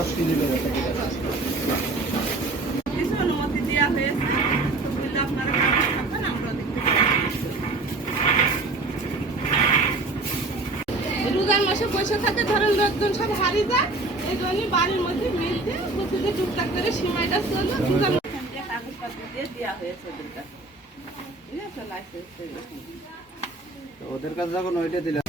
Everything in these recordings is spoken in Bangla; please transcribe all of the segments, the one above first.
10 কেজি করে প্যাকেট আছে। কিছু অনুমতি দেওয়া হয়েছে, তো বললে আপনারা কাগজ থাকবেন, আমরা দেখতে রোজার মাসে বসে থাকে, ধরেন লোকজন সব হারিয়ে যায়, এই জন্য বাড়ির মধ্যে মিলতে প্রতিদিন টুকটাক করে সীমাইটা চলবে। রোজার মাসে কাগজপত্র দিয়ে দেওয়া হয়েছে ওদের কাছে, ঠিক আছে, লাইসেন্স। তো ওদের কাছে যখন ওইটা দিলাম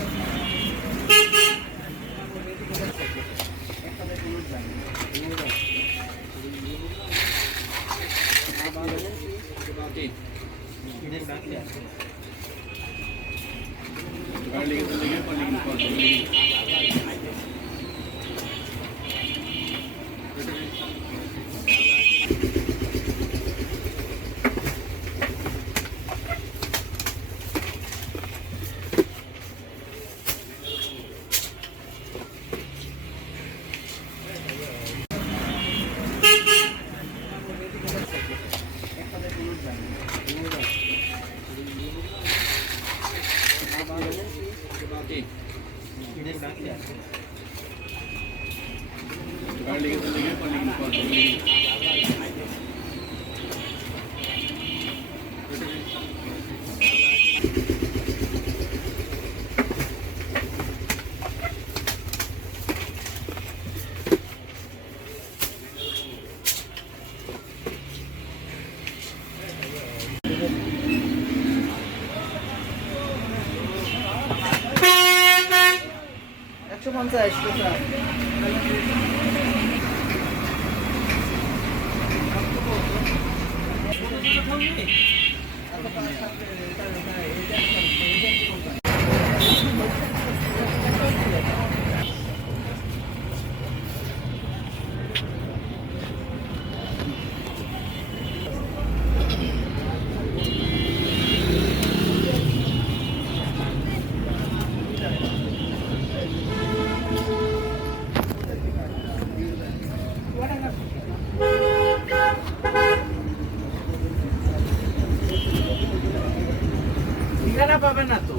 ঠিকানা পাবে না তো,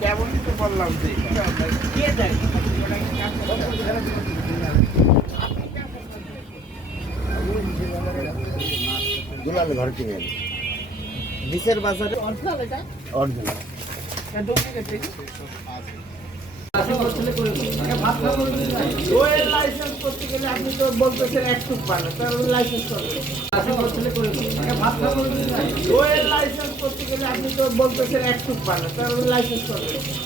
কেমনই তো বললাম যে কে দেয় দুলাল ঘর কিনে নিচের বাজারে অরিজিনাল এটা অরিজিনাল লাইসেন্স করতে গেলে আপনি তো বলতেছেন একটু পারেন, তার লাইসেন্স করবেন। লাইসেন্স করতে গেলে আপনি তো বলতেছেন একটু পারেন, তার লাইসেন্স করবেন।